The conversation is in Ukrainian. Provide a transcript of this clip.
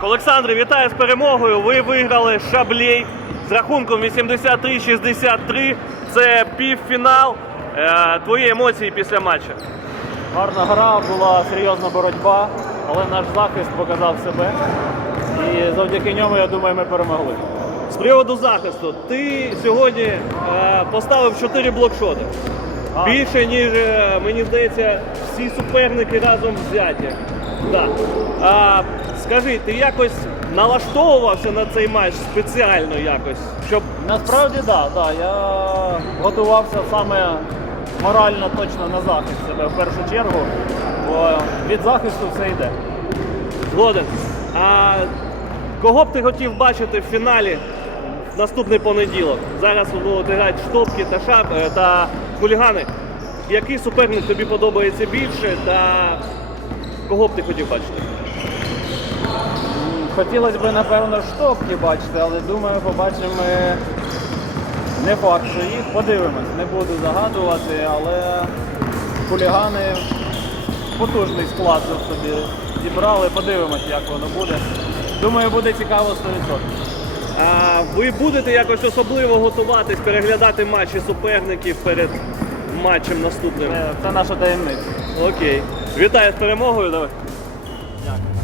Олександре, вітаю з перемогою. Ви виграли шаблей з рахунком 83-63. Це півфінал. Е, Твої емоції після матчу. Гарна гра, була серйозна боротьба, але наш захист показав себе. І завдяки ньому, я думаю, ми перемогли. З приводу захисту, ти сьогодні е, поставив 4 блокшоти. Більше, ніж, е, мені здається, всі суперники разом взяті. Да. А, скажи, ти якось налаштовувався на цей матч спеціально якось, щоб Насправді, так, да, да, я готувався саме морально точно на захист себе в першу чергу, бо від захисту все йде. згоден. А кого б ти хотів бачити в фіналі в наступний понеділок? Зараз будуть грати штопки та шап е, та хулігани. Який суперник тобі подобається більше та кого б ти хотів бачити? Хотілося б, напевно, штопки бачити, але думаю, побачимо не факт, що їх подивимось. Не буду загадувати, але хулігани потужний склад собі зібрали, подивимось, як воно буде. Думаю, буде цікаво 100%. А ви будете якось особливо готуватись, переглядати матчі суперників перед матчем наступним? Це, це наша таємниця. Окей. Вітаю з перемогою. Давай. Дякую.